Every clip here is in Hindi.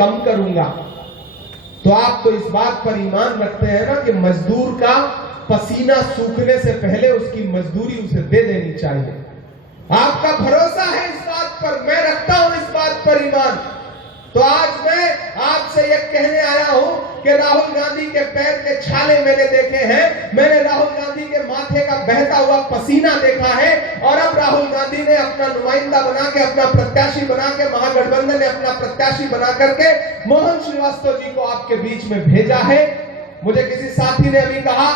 कम करूंगा। तो आप तो इस बात पर ईमान रखते हैं ना कि मजदूर का पसीना सूखने से पहले उसकी मजदूरी उसे दे देनी चाहिए। आपका भरोसा है इस बात पर, मैं रखता हूं इस बात पर ईमान। तो आज मैं आपसे यह कहने आया हूं कि राहुल गांधी के पैर के छाले मैंने देखे हैं, मैंने राहुल गांधी के माथे का बहता हुआ पसीना देखा है, और अब राहुल गांधी ने अपना नुमाइंदा बना के, अपना प्रत्याशी बना के, महागठबंधन ने अपना प्रत्याशी बना करके मोहन श्रीवास्तव जी को आपके बीच में भेजा है। मुझे किसी साथी ने अभी कहा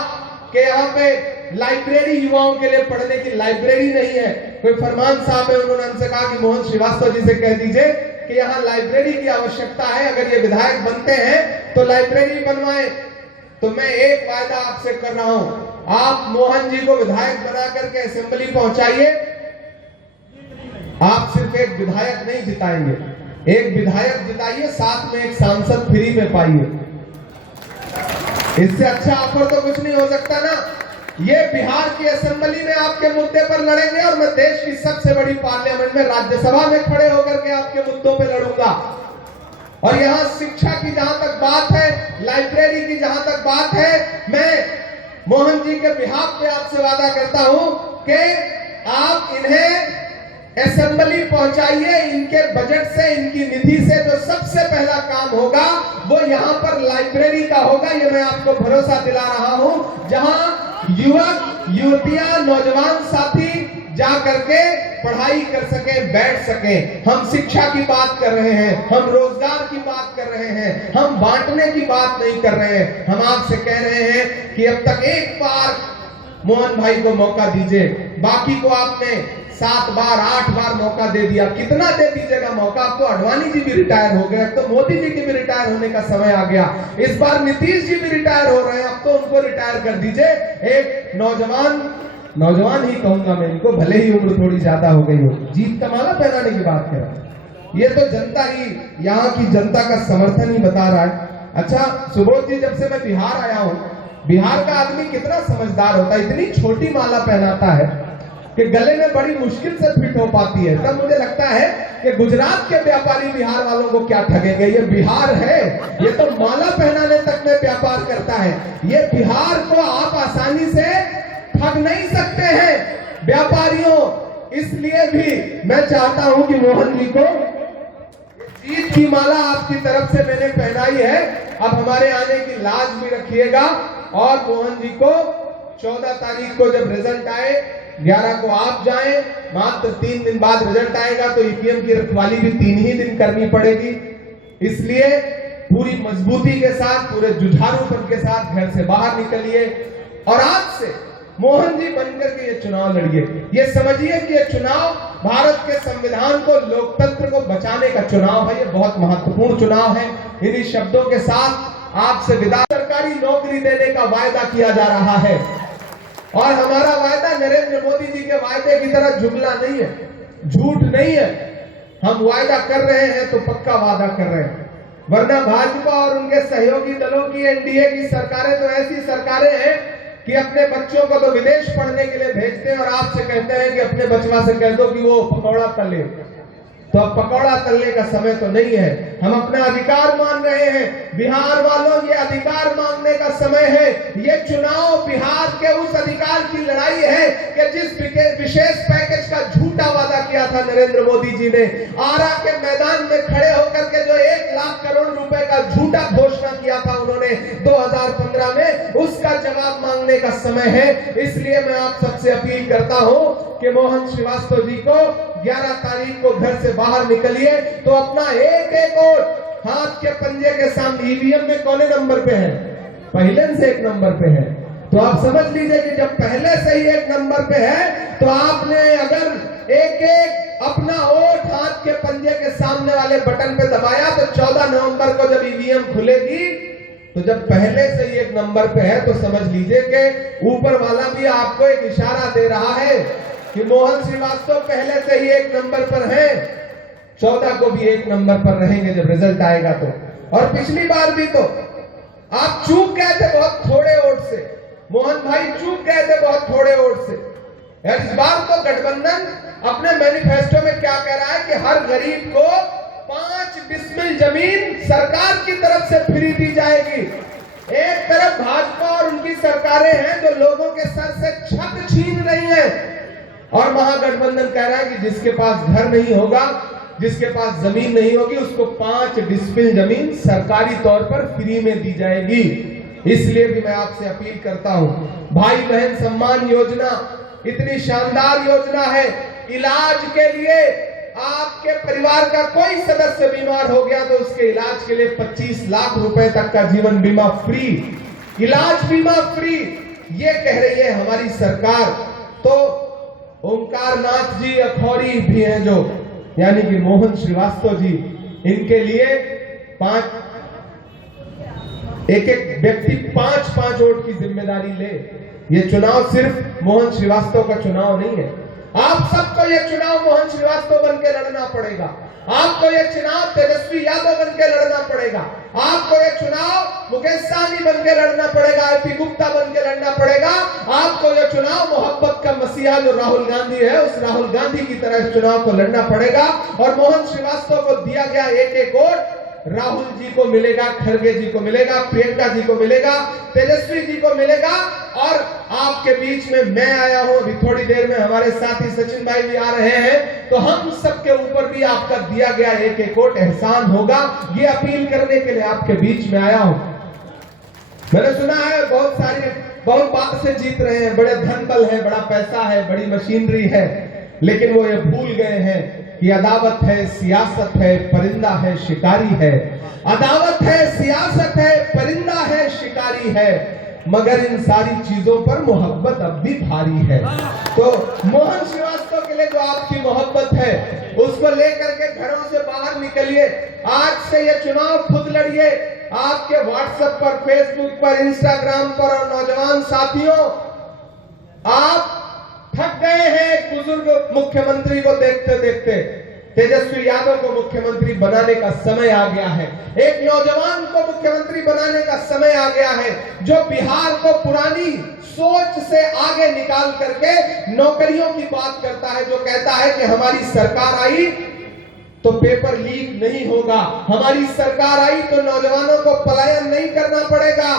कि यहाँ पे लाइब्रेरी युवाओं के लिए पढ़ने की लाइब्रेरी नहीं है। कोई फरमान साहब है, उन्होंने हमसे कहा कि मोहन श्रीवास्तव जी से कह दीजिए कि यहाँ लाइब्रेरी की आवश्यकता है, अगर ये विधायक बनते हैं तो लाइब्रेरी बनवाएं। तो मैं एक वायदा आपसे कर रहा हूं, आप मोहन जी को विधायक बना करके असेंबली पहुंचाइए। आप सिर्फ एक विधायक नहीं जिताएंगे, एक विधायक जिताइए, साथ में एक सांसद फ्री में पाइए। इससे अच्छा ऑफर तो कुछ नहीं हो सकता ना। ये बिहार की असेंबली में आपके मुद्दे पर लड़ेंगे, और मैं देश की सबसे बड़ी पार्लियामेंट में, राज्यसभा में खड़े होकर के आपके मुद्दों पे लड़ूंगा। और यहाँ शिक्षा की जहां तक बात है, लाइब्रेरी की जहां तक बात है, मैं मोहन जी के बिहाफ पे आपसे वादा करता हूं कि आप इन्हें असेंबली पहुंचाइए। इनके बजट से, इनकी निधि से जो सबसे पहला काम होगा वो यहाँ पर लाइब्रेरी का होगा। ये मैं आपको भरोसा दिला रहा हूं, जहां युवक युवतियां नौजवान साथी जा करके पढ़ाई कर सके, बैठ सके। हम शिक्षा की बात कर रहे हैं, हम रोजगार की बात कर रहे हैं, हम बांटने की बात नहीं कर रहे हैं। हम आपसे कह रहे हैं कि अब तक एक बार मोहन भाई को मौका दीजिए। बाकी को आपने 7 बार 8 बार मौका दे दिया, कितना दे दीजिएगा मौका? अब तो अडवाणी जी भी रिटायर हो गए, अब तो मोदी जी की भी रिटायर होने का समय आ गया, इस बार नीतीश जी भी रिटायर हो रहे हैं, अब तो उनको रिटायर कर दीजिए। एक नौजवान ही कहूंगा मैं इनको, भले ही उम्र थोड़ी ज्यादा हो गई हो, जीत का माला पहनाने की बात कर रहा है। ये तो जनता ही, यहाँ की जनता का समर्थन ही बता रहा है। अच्छा सुबोध जी, जब से मैं बिहार आया हूँ, बिहार का आदमी कितना समझदार होता है, इतनी छोटी माला पहनाता है कि गले में बड़ी मुश्किल से फिट हो पाती है। तब मुझे लगता है कि गुजरात के व्यापारी बिहार वालों को क्या ठगेंगे। ये बिहार है, ये तो माला पहनाने तक में व्यापार करता है। ये बिहार को आप आसानी से ठग नहीं सकते हैं व्यापारियों। इसलिए भी मैं चाहता हूं कि मोहन जी को जीत की माला आपकी तरफ से मैंने पहनाई है, अब हमारे आने की लाज भी रखिएगा। और मोहन जी को 14 तारीख को जब रिजल्ट आए, 11 को आप जाएं, मात्र 3 दिन बाद रिजल्ट आएगा, तो ईवीएम की रखवाली भी 3 ही दिन करनी पड़ेगी। इसलिए पूरी मजबूती के साथ, पूरे जुझारूपन के साथ घर से बाहर निकलिए और आज से मोहन जी बनकर के ये चुनाव लड़िए। ये समझिए कि ये चुनाव भारत के संविधान को, लोकतंत्र को बचाने का चुनाव है। ये बहुत महत्वपूर्ण चुनाव है। इन्हीं शब्दों के साथ आपसे विदा। सरकारी नौकरी देने का वायदा किया जा रहा है, और हमारा वायदा नरेंद्र मोदी जी के वायदे की तरह जुमला नहीं है, झूठ नहीं है। हम वायदा कर रहे हैं तो पक्का वादा कर रहे हैं, वरना भाजपा और उनके सहयोगी दलों की, एनडीए की सरकारें तो ऐसी सरकारें हैं कि अपने बच्चों को तो विदेश पढ़ने के लिए भेजते हैं और आपसे कहते हैं कि अपने बचवा से कह दो कि वो पकौड़ा तले। तो अब पकौड़ा तलने का समय तो नहीं है, हम अपना अधिकार मान रहे हैं। बिहार वालों, ये अधिकार मांगने का समय है। ये चुनाव बिहार के उस अधिकार की लड़ाई है कि जिस विशेष पैकेज का झूठा वादा किया था नरेंद्र मोदी जी ने, आरा के मैदान में खड़े होकर के जो 1 लाख करोड़ रुपए का झूठा घोषणा किया था उन्होंने 2015 में, उसका जवाब मांगने का समय है। इसलिए मैं आप सबसे अपील करता हूं कि मोहन श्रीवास्तव जी को 11 तारीख को घर से बाहर निकलिए, तो अपना एक वोट हाथ के पंजे के सामने। ईवीएम में कौन नंबर पे है? पहले से 1 नंबर पे है। तो आप समझ लीजिए कि जब पहले से ही 1 नंबर पे है, तो आपने अगर एक अपना वोट हाथ के पंजे के सामने वाले बटन पे दबाया, तो 14 नवंबर को जब ईवीएम खुलेगी, तो जब पहले से ही 1 नंबर पे है, तो समझ लीजिए कि ऊपर वाला भी आपको एक इशारा दे रहा है कि मोहन श्रीवास्तव पहले से ही 1 नंबर पर है, 14 को भी 1 नंबर पर रहेंगे जब रिजल्ट आएगा तो। और पिछली बार भी तो आप चूक गए थे बहुत थोड़े वोट से, मोहन भाई चूक गए थे बहुत थोड़े वोट से। इस बार तो गठबंधन अपने मैनिफेस्टो में क्या कह रहा है कि हर गरीब को 5 डिसमिल जमीन सरकार की तरफ से फ्री दी जाएगी। एक तरफ भाजपा और उनकी सरकारें हैं जो लोगों के सर से छत छीन रही हैं, और महागठबंधन कह रहा है कि जिसके पास घर नहीं होगा, जिसके पास जमीन नहीं होगी, उसको 5 डिसमिल जमीन सरकारी तौर पर फ्री में दी जाएगी। इसलिए भी मैं आपसे अपील करता हूं, भाई बहन सम्मान योजना इतनी शानदार योजना है। इलाज के लिए आपके परिवार का कोई सदस्य बीमार हो गया तो उसके इलाज के लिए 25 लाख रुपए तक का जीवन बीमा फ्री, इलाज बीमा फ्री, ये कह रही है हमारी सरकार। तो ओंकार नाथ जी अखौरी भी हैं जो, यानी कि मोहन श्रीवास्तव जी, इनके लिए एक व्यक्ति 5-5 वोट की जिम्मेदारी ले। ये चुनाव सिर्फ मोहन श्रीवास्तव का चुनाव नहीं है, आप सबको ये चुनाव मोहन श्रीवास्तव बन के लड़ना पड़ेगा, आपको ये चुनाव तेजस्वी यादव बन के लड़ना पड़ेगा, आपको ये चुनाव मुकेश सहनी बन के लड़ना पड़ेगा, IP गुप्ता बन के लड़ना पड़ेगा, आपको ये चुनाव मोहब्बत का मसीहा जो राहुल गांधी है, उस राहुल गांधी की तरह इस चुनाव को लड़ना पड़ेगा। और मोहन श्रीवास्तव को दिया गया एक वोट राहुल जी को मिलेगा, खड़गे जी को मिलेगा, प्रियंका जी को मिलेगा, तेजस्वी जी को मिलेगा। और आपके बीच में मैं आया हूं, अभी थोड़ी देर में हमारे साथी सचिन भाई भी आ रहे हैं, तो हम सबके ऊपर भी आपका दिया गया एक वोट एहसान होगा, ये अपील करने के लिए आपके बीच में आया हूं। मैंने सुना है बहुत बात से जीत रहे हैं, बड़े धन बल है, बड़ा पैसा है, बड़ी मशीनरी है, लेकिन वो ये भूल गए हैं कि अदावत है, सियासत है, परिंदा है, शिकारी है। अदावत है, सियासत है, परिंदा है, शिकारी है, मगर इन सारी चीजों पर मोहब्बत अब भी भारी है। तो मोहन श्रीवास्तव के लिए जो आपकी मोहब्बत है, उसको लेकर के घरों से बाहर निकलिए। आज से ये चुनाव खुद लड़िए। आपके व्हाट्सएप पर, फेसबुक पर, इंस्टाग्राम पर, और नौजवान साथियों, आप थक गए हैं एक बुजुर्ग मुख्यमंत्री को देखते देखते। तेजस्वी यादव को मुख्यमंत्री बनाने का समय आ गया है, एक नौजवान को मुख्यमंत्री बनाने का समय आ गया है, जो बिहार को पुरानी सोच से आगे निकाल करके नौकरियों की बात करता है, जो कहता है कि हमारी सरकार आई तो पेपर लीक नहीं होगा, हमारी सरकार आई तो नौजवानों को पलायन नहीं करना पड़ेगा।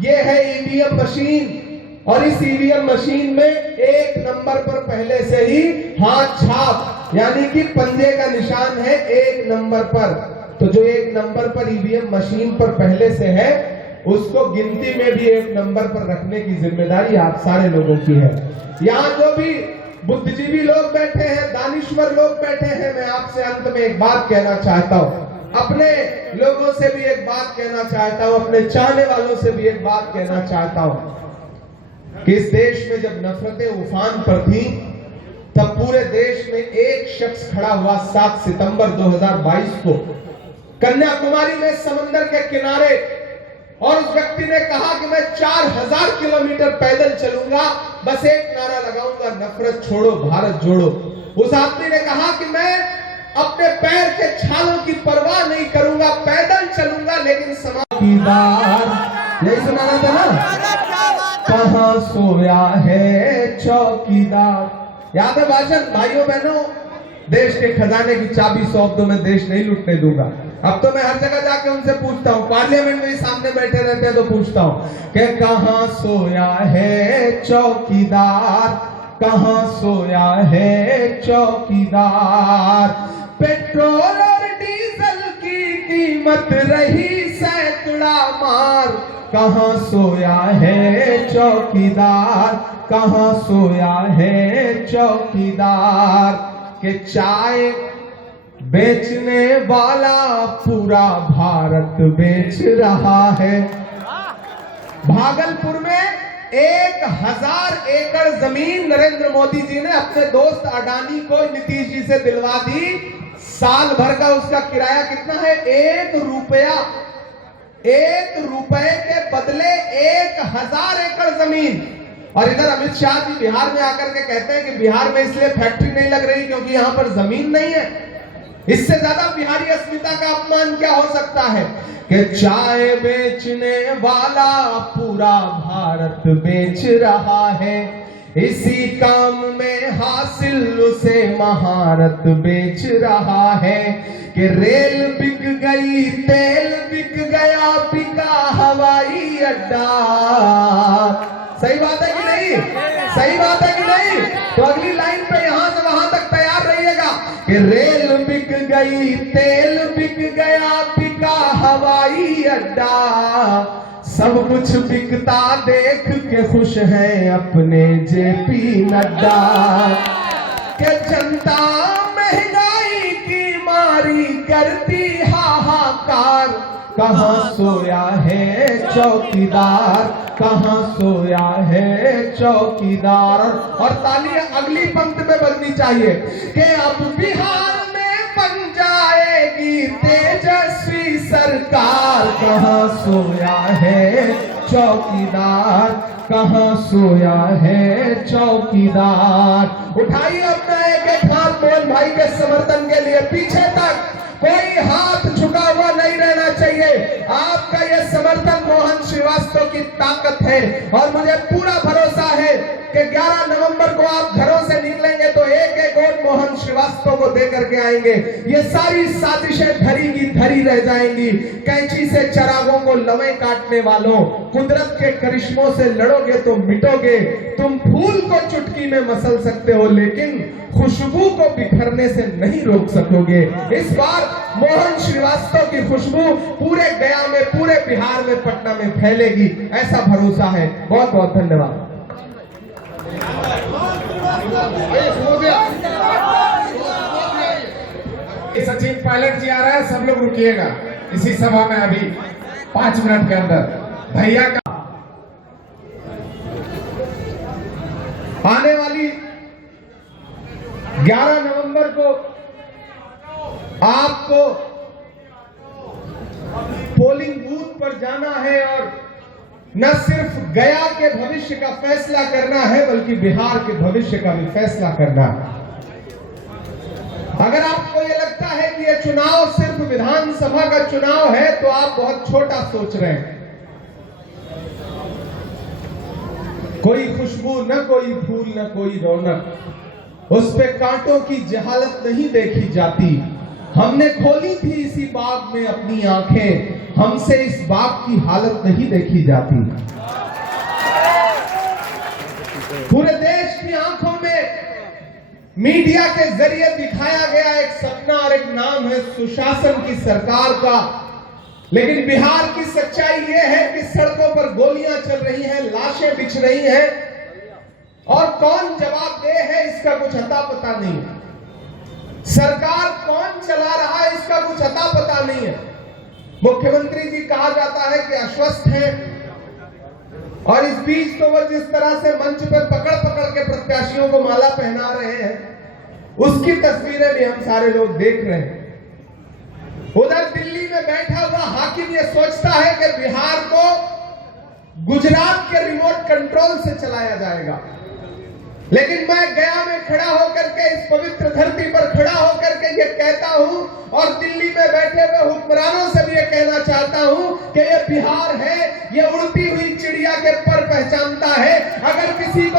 यह है ईवीएम मशीन, और इस ईवीएम मशीन में एक नंबर पर पहले से ही हाथ छाप, यानी कि पंजे का निशान है एक नंबर पर। तो जो एक नंबर पर ईवीएम मशीन पर पहले से है, उसको गिनती में भी एक नंबर पर रखने की जिम्मेदारी आप सारे लोगों की है। यहाँ जो भी बुद्धिजीवी लोग बैठे हैं, दानिश्वर लोग बैठे हैं, मैं आपसे अंत में एक बात कहना चाहता हूँ, अपने लोगों से भी एक बात कहना चाहता हूँ, अपने चाहने वालों से भी एक बात कहना चाहता हूँ कि इस देश में जब नफरतें उफान पर थी, तब पूरे देश में एक शख्स खड़ा हुआ 7 सितंबर 2022 को कन्याकुमारी में समंदर के किनारे, और उस व्यक्ति ने कहा कि मैं 4000 किलोमीटर पैदल चलूंगा, बस एक नारा लगाऊंगा, नफरत छोड़ो भारत जोड़ो। उस आदमी ने कहा कि मैं अपने पैर के छालों की परवाह नहीं करूंगा, पैदल चलूंगा, लेकिन चौकीदार, यही सुनाना था ना, कहां सोया है चौकीदार। याद है भाषण? भाइयों बहनों, देश के खजाने की चाबी सौंप दो, मैं देश नहीं लूटने दूंगा। अब तो मैं हर जगह जाके उनसे पूछता हूँ, पार्लियामेंट में ही सामने बैठे रहते हैं तो पूछता हूँ कि कहां सोया है चौकीदार, कहां सोया है चौकीदार। पेट्रोल और डीजल की कीमत रही सैकड़ा मार, कहां सोया है चौकीदार, कहां सोया है चौकीदार। के चाय बेचने वाला पूरा भारत बेच रहा है। भागलपुर में 1000 एकड़ जमीन नरेंद्र मोदी जी ने अपने दोस्त अडानी को, नीतीश जी से दिलवा दी। साल भर का उसका किराया कितना है? 1 रुपया। 1 रुपए के बदले 1000 एकड़ जमीन। और इधर अमित शाह जी बिहार में आकर के कहते हैं कि बिहार में इसलिए फैक्ट्री नहीं लग रही क्योंकि यहां पर जमीन नहीं है। इससे ज्यादा बिहारी अस्मिता का अपमान क्या हो सकता है कि चाय बेचने वाला पूरा भारत बेच रहा है। इसी काम में हासिल उसे महारत बेच रहा है कि रेल बिक गई, तेल बिक गया, बिका हवाई अड्डा। सही बात है कि नहीं? सही बात है कि नहीं? तो अगली लाइन पे यहां से वहां तक तैयार रहिएगा कि रेल बिक गई, तेल बिक गया, बिका हवाई अड्डा। सब कुछ बिकता देख के खुश हैं अपने जेपी नड्डा। के जनता महंगाई की मारी करती हाहाकार, कहां सोया है चौकीदार, कहां सोया है चौकीदार। और तालियां अगली पंक्ति में बजनी चाहिए कि अब बिहार में बन जाएगी तेजस्वी सरकार, कहां सोया है चौकीदार, कहां सोया है चौकीदार। उठाइए अपना एक एक हाथ मोहन भाई के समर्थन के लिए, पीछे तक कोई हाथ झुका हुआ नहीं रहना चाहिए। आपका यह समर्थन मोहन श्रीवास्तव की ताकत है और मुझे पूरा भरोसा है कि 11 नवंबर को आप घरों से निकलेंगे तो एक एक वोट मोहन श्रीवास्तव को दे करके आएंगे। ये सारी साजिशें धरी की धरी रह जाएंगी। कैंची से चरागों को लवे काटने वालों, कुदरत के करिश्मों से लड़ोगे तो मिटोगे। तुम फूल को चुटकी में मसल सकते हो लेकिन खुशबू को बिखरने से नहीं रोक सकोगे। इस बार मोहन श्रीवास्तव की खुशबू पूरे गया में, पूरे बिहार में, पटना में फैलेगी, ऐसा भरोसा है। बहुत बहुत धन्यवाद। सचिन पायलट जी आ रहा है, सब लोग रुकिएगा इसी सभा में अभी 5 मिनट के अंदर। भैया का आने वाली 11 नवंबर को आपको पोलिंग बूथ पर जाना है और न सिर्फ गया के भविष्य का फैसला करना है बल्कि बिहार के भविष्य का भी फैसला करना है। अगर आपको यह लगता है कि यह चुनाव सिर्फ विधानसभा का चुनाव है तो आप बहुत छोटा सोच रहे हैं। कोई खुशबू, न कोई फूल, न कोई रौनक, उस पे कांटों की जहालत नहीं देखी जाती। हमने खोली थी इसी बाग में अपनी आंखें, हमसे इस बाग की हालत नहीं देखी जाती। पूरे देश की आंखों में मीडिया के जरिए दिखाया गया एक सपना और एक नाम है सुशासन की सरकार का, लेकिन बिहार की सच्चाई यह है कि सड़कों पर गोलियां चल रही हैं, लाशें बिछ रही हैं और कौन जवाबदेह है इसका कुछ अता पता नहीं है। सरकार कौन चला रहा है इसका कुछ अता पता नहीं है। मुख्यमंत्री जी कहा जाता है कि अस्वस्थ हैं और इस बीच तो वो जिस तरह से मंच पर पकड़ पकड़ के प्रत्याशियों को माला पहना रहे हैं उसकी तस्वीरें भी हम सारे लोग देख रहे हैं। उधर दिल्ली में बैठा हुआ हाकिम ये सोचता है कि बिहार को गुजरात के रिमोट कंट्रोल से चलाया जाएगा, लेकिन मैं गया में खड़ा होकर के, इस पवित्र धरती पर खड़ा होकर के ये कहता हूं और दिल्ली में बैठे हुए हुक्मरानों से भी ये कहना चाहता हूं कि ये बिहार है, ये उड़ती हुई चिड़िया के पर पहचानता है। अगर किसी को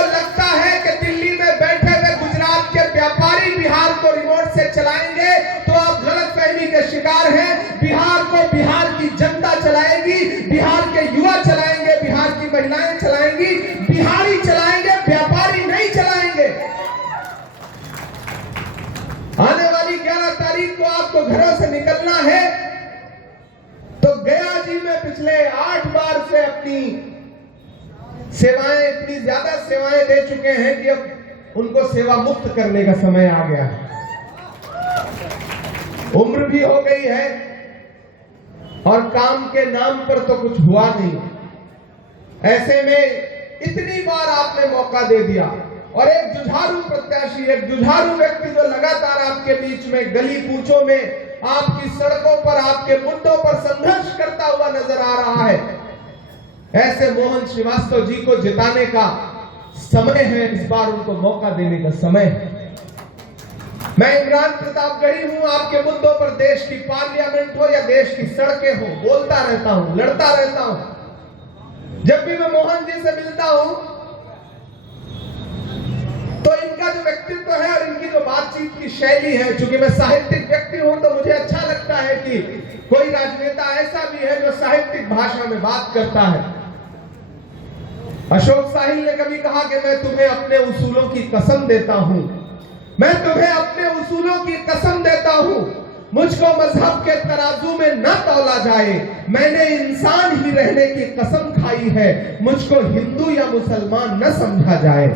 लगता है कि दिल्ली में बैठे हुए गुजरात के व्यापारी बिहार को रिमोट से चलाएंगे तो आप गलतफहमी के शिकार हैं। बिहार को बिहार की जनता चलाएगी, बिहार के युवा चलाएंगे, बिहार की महिलाएं चलाएंगी, बिहारी चलाएंगे, व्यापारी नहीं चलाएंगे। आने वाली 11 तारीख को आपको घरों से निकलना है तो गया जी में पिछले 8 बार से अपनी सेवाएं, इतनी ज्यादा सेवाएं दे चुके हैं कि अब उनको सेवा मुक्त करने का समय आ गया है। उम्र भी हो गई है और काम के नाम पर तो कुछ हुआ नहीं। ऐसे में इतनी बार आपने मौका दे दिया और एक जुझारू प्रत्याशी, एक जुझारू व्यक्ति जो लगातार आपके बीच में गली कूचों में, आपकी सड़कों पर, आपके मुद्दों पर संघर्ष करता हुआ नजर आ रहा है, ऐसे मोहन श्रीवास्तव जी को जिताने का समय है। इस बार उनको मौका देने का समय है। मैं इमरान प्रतापगढ़ी हूं, आपके मुद्दों पर, देश की पार्लियामेंट हो या देश की सड़कें हो, बोलता रहता हूं, लड़ता रहता हूं। जब भी मैं मोहन जी से मिलता हूं तो इनका जो व्यक्तित्व है और इनकी जो बातचीत की शैली है, चूंकि मैं साहित्यिक व्यक्ति हूं तो मुझे अच्छा लगता है कि कोई राजनेता ऐसा भी है जो साहित्यिक भाषा में बात करता है। अशोक साहिल ने कभी कहा कि मैं तुम्हें अपने उसूलों की कसम देता हूं, मैं तुम्हें अपने उसूलों की कसम देता हूं, मुझको मजहब के तराजू में न तौला जाए, मैंने इंसान ही रहने की कसम खाई है, मुझको हिंदू या मुसलमान न समझा जाए।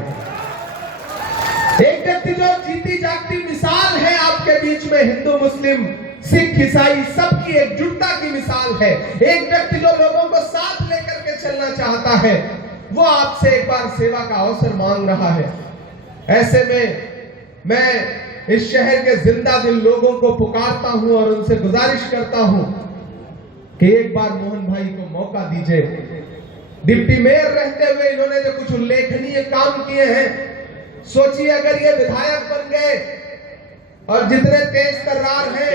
एक व्यक्ति जो जीती जागती मिसाल है आपके बीच में, हिंदू मुस्लिम सिख ईसाई सबकी एकजुटता की मिसाल है। एक व्यक्ति जो लोगों को साथ लेकर के चलना चाहता है, वो आपसे एक बार सेवा का अवसर मांग रहा है। ऐसे में मैं इस शहर के जिंदा दिल लोगों को पुकारता हूं और उनसे गुजारिश करता हूं कि एक बार मोहन भाई को मौका दीजिए। डिप्टी मेयर रहते हुए इन्होंने जो कुछ उल्लेखनीय काम किए हैं, सोचिए अगर ये विधायक बन गए और जितने तेज तर्रार हैं,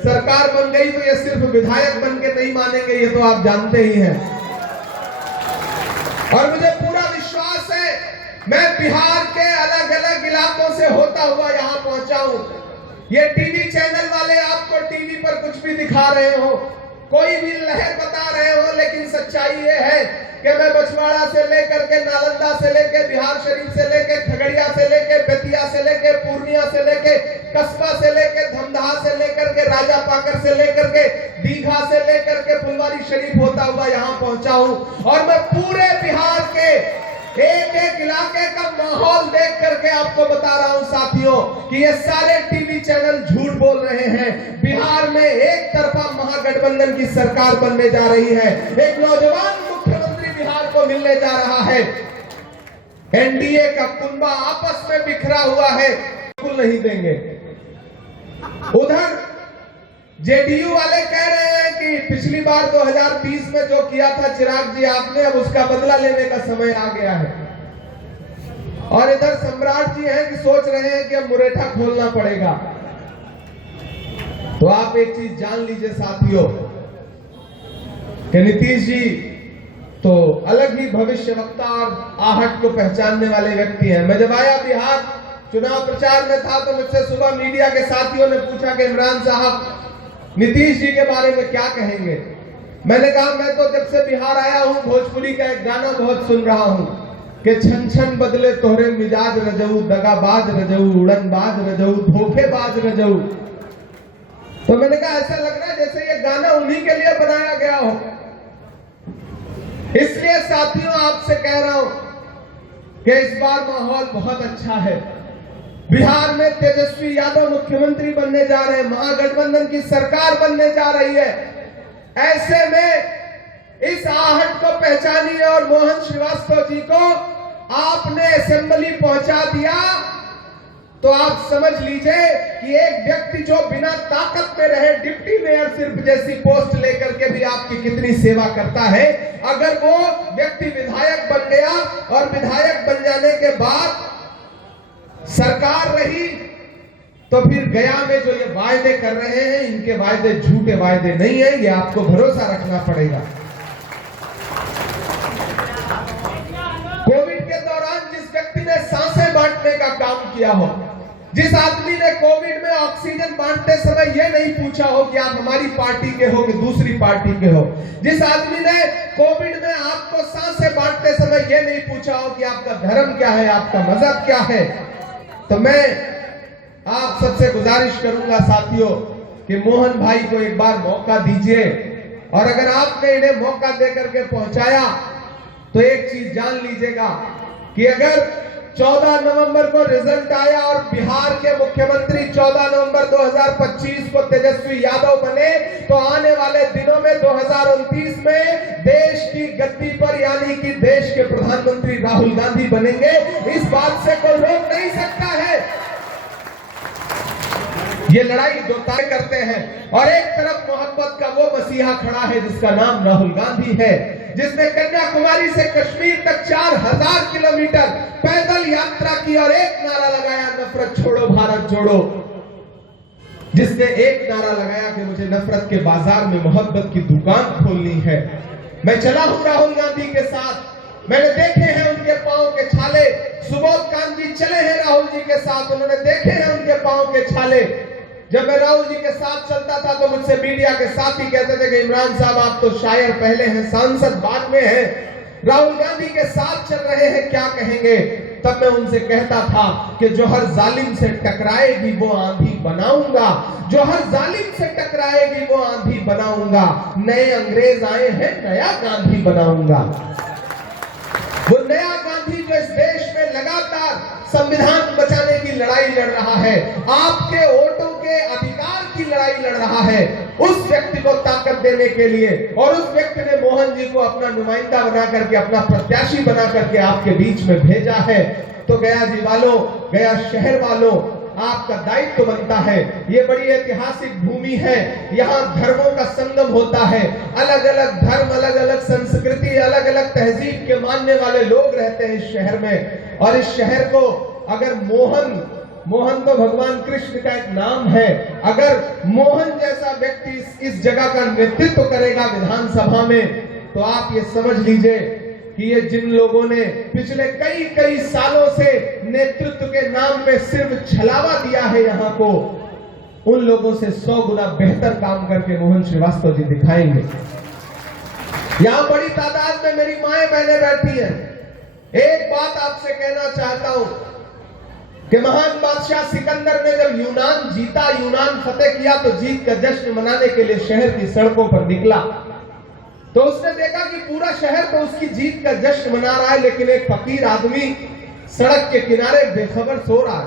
सरकार बन गई तो ये सिर्फ विधायक बन के नहीं मानेंगे, ये तो आप जानते ही हैं। और मुझे पूरा विश्वास है, मैं बिहार के अलग अलग इलाकों से होता हुआ यहां पहुंचा हूं। ये टीवी चैनल वाले आपको टीवी पर कुछ भी दिखा रहे हो, कोई भी लहर बता रहे हो, लेकिन सच्चाई ये है कि मैं बछवाड़ा से लेकर के नालंदा से लेकर बिहार शरीफ से लेकर खगड़िया से लेकर बेतिया से लेकर पूर्णिया से लेकर कस्बा से लेकर धमदाहा से लेकर के राजा पाकर से लेकर के दीघा से लेकर के फुलवारी शरीफ होता हुआ यहां पहुंचा हूं। और मैं पूरे बिहार के एक एक इलाके का माहौल देख करके आपको बता रहा हूं साथियों कि ये सारे टीवी चैनल झूठ बोल रहे हैं। बिहार में एक तरफा महागठबंधन की सरकार बनने जा रही है, एक नौजवान मुख्यमंत्री बिहार को मिलने जा रहा है। एनडीए का कुंबा आपस में बिखरा हुआ है, बिल्कुल नहीं देंगे। उधर जेडीयू वाले कह रहे हैं कि पिछली बार 2020 में जो किया था चिराग जी आपने, अब उसका बदला लेने का समय आ गया है। और इधर सम्राट जी हैं कि सोच रहे हैं कि अब मुरेठा खोलना पड़ेगा। तो आप एक चीज जान लीजिए साथियों कि नीतीश जी तो अलग ही भविष्यवक्ता और आहट को पहचानने वाले व्यक्ति हैं। मैं जब आया बिहार चुनाव प्रचार में था तो मुझसे सुबह मीडिया के साथियों ने पूछा कि इमरान साहब नीतीश जी के बारे में क्या कहेंगे। मैंने कहा मैं तो जब से बिहार आया हूं भोजपुरी का एक गाना बहुत सुन रहा हूं कि छन छन बदले तोहरे मिजाज रजऊ, दगाबाज रजऊ, उड़नबाज रजऊ, धोखेबाज रजऊ। तो मैंने कहा ऐसा लग रहा है जैसे ये गाना उन्हीं के लिए बनाया गया हो। इसलिए साथियों आपसे कह रहा हूं कि इस बार माहौल बहुत अच्छा है। बिहार में तेजस्वी यादव मुख्यमंत्री बनने जा रहे हैं, महागठबंधन की सरकार बनने जा रही है। ऐसे में इस आहट को पहचानिए और मोहन श्रीवास्तव जी को आपने असेंबली पहुंचा दिया तो आप समझ लीजिए कि एक व्यक्ति जो बिना ताकत में रहे डिप्टी मेयर सिर्फ जैसी पोस्ट लेकर के भी आपकी कितनी सेवा करता है, अगर वो व्यक्ति विधायक बन गया और विधायक बन जाने के बाद सरकार रही तो फिर गया में जो ये वायदे कर रहे हैं, इनके वायदे झूठे वायदे नहीं है, ये आपको भरोसा रखना पड़ेगा। कोविड के दौरान जिस व्यक्ति ने सांसें बांटने का काम किया हो, जिस आदमी ने कोविड में ऑक्सीजन बांटते समय ये नहीं पूछा हो कि आप हमारी पार्टी के हो कि दूसरी पार्टी के हो, जिस आदमी ने कोविड में आपको सांसें बांटते समय ये नहीं पूछा हो कि आपका धर्म क्या है, आपका मजहब क्या है, तो मैं आप सबसे गुजारिश करूंगा साथियों कि मोहन भाई को एक बार मौका दीजिए। और अगर आपने इन्हें मौका देकर के पहुंचाया तो एक चीज जान लीजिएगा कि अगर 14 नवंबर को रिजल्ट आया और बिहार के मुख्यमंत्री 14 नवंबर 2025 को तेजस्वी यादव बने तो आने वाले दिनों में 2029 में देश की गद्दी पर यानी कि देश के प्रधानमंत्री राहुल गांधी बनेंगे। इस बात से कोई रोक नहीं सकता है। ये लड़ाई जो तय करते हैं और एक तरफ मोहब्बत का वो मसीहा खड़ा है जिसका नाम राहुल गांधी है, जिसने कन्याकुमारी से कश्मीर तक 4000 किलोमीटर पैदल यात्रा की और एक नारा लगाया, नफरत छोड़ो भारत जोड़ो। जिसने एक नारा लगाया कि मुझे नफरत के बाजार में मोहब्बत की दुकान खोलनी है। मैं चला हूं राहुल गांधी के साथ, मैंने देखे हैं उनके पांव के छाले। सुबोध कांत जी चले हैं राहुल जी के साथ, उन्होंने देखे हैं उनके पांव के छाले। जब मैं राहुल जी के साथ चलता था तो मुझसे मीडिया के साथी कहते थे कि इमरान साहब आप तो शायर पहले हैं, सांसद बाद में हैं, राहुल गांधी के साथ चल रहे हैं, क्या कहेंगे? तब मैं उनसे कहता था कि जो हर जालिम से टकराएगी वो आंधी बनाऊंगा, जो हर जालिम से टकराएगी वो आंधी बनाऊंगा। नए अंग्रेज आए हैं, नया गांधी बनाऊंगा। वो नया गांधी जो इस देश में लगातार संविधान बचाने की लड़ाई लड़ रहा है, आपके वोटों के अधिकार की लड़ाई लड़ रहा है, उस व्यक्ति को ताकत देने के लिए, और उस व्यक्ति ने मोहन जी को अपना नुमाइंदा बना करके, अपना प्रत्याशी बना करके आपके बीच में भेजा है। तो गया जी वालों, गया शहर वालों, आपका दायित्व बनता है। ये बड़ी ऐतिहासिक भूमि है, यहाँ धर्मों का संगम होता है, अलग अलग धर्म, अलग अलग संस्कृति, अलग अलग तहजीब के मानने वाले लोग रहते हैं इस शहर में। और इस शहर को अगर मोहन तो भगवान कृष्ण का एक नाम है, अगर मोहन जैसा व्यक्ति इस जगह का नेतृत्व करेगा विधानसभा में, तो आप ये समझ लीजिए कि ये जिन लोगों ने पिछले कई सालों से नेतृत्व के नाम में सिर्फ छलावा दिया है यहाँ को, उन लोगों से 100 गुना बेहतर काम करके मोहन श्रीवास्तव जी दिखाएंगे। यहाँ बड़ी तादाद में मेरी माएं बहनें बैठी हैं। एक बात आपसे कहना चाहता हूं कि महान बादशाह सिकंदर ने जब यूनान जीता, यूनान फतेह किया, तो जीत का जश्न मनाने के लिए शहर की सड़कों पर निकला। तो उसने देखा कि पूरा शहर तो उसकी जीत का जश्न मना रहा है, लेकिन एक फकीर आदमी सड़क के किनारे बेखबर सो रहा है।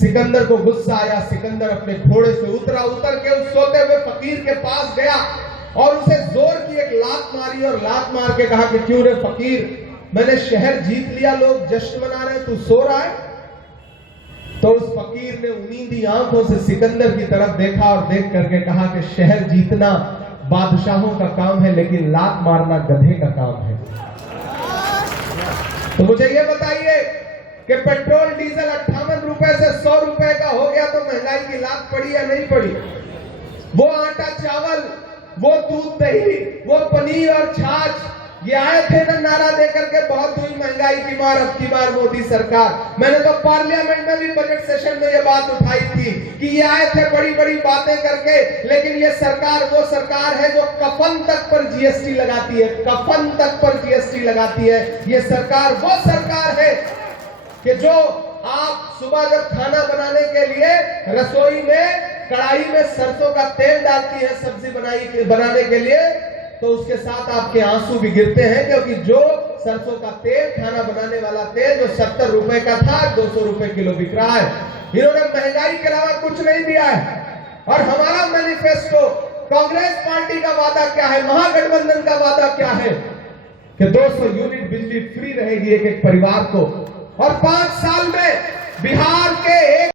सिकंदर को गुस्सा आया, सिकंदर अपने घोड़े से उतर के उस सोते हुए फकीर के पास गया और उसे जोर की एक लात मारी, और लात मार के कहा कि क्यों रे फकीर, मैंने शहर जीत लिया, लोग जश्न मना रहे हैं, तू सो रहा है? तो उस फकीर ने उम्मीदी आंखों से सिकंदर की तरफ देखा और देख करके कहा कि शहर जीतना बादशाहों का काम है, लेकिन लात मारना गधे का काम है। तो मुझे ये बताइए कि पेट्रोल डीजल 58 रुपए से 100 रुपए का हो गया, तो महंगाई की लात पड़ी या नहीं पड़ी? वो आटा चावल, वो दूध दही, वो पनीर और छाछ, ये आए थे ना नारा देकर के बहुत हुई महंगाई की मार, अब की बार मोदी सरकार। मैंने तो पार्लियामेंट में भी बजट सेशन में ये बात उठाई थी कि ये आए थे बड़ी बड़ी बातें करके, लेकिन ये सरकार वो सरकार है जो कफन तक पर जीएसटी लगाती है, कफन तक पर जीएसटी लगाती है। ये सरकार वो सरकार है कि जो आप सुबह जब खाना बनाने के लिए रसोई में कढ़ाई में सरसों का तेल डालती है सब्जी बनाने के लिए, तो उसके साथ आपके आंसू भी गिरते हैं, क्योंकि जो सरसों का तेल, खाना बनाने वाला तेल जो 70 रुपए का था, 200 रुपए किलो बिक रहा है। इन्होंने महंगाई के अलावा कुछ नहीं दिया है। और हमारा मैनिफेस्टो, कांग्रेस पार्टी का वादा क्या है, महागठबंधन का वादा क्या है कि 200 यूनिट बिजली फ्री रहेगी एक एक परिवार को, और 5 साल में बिहार के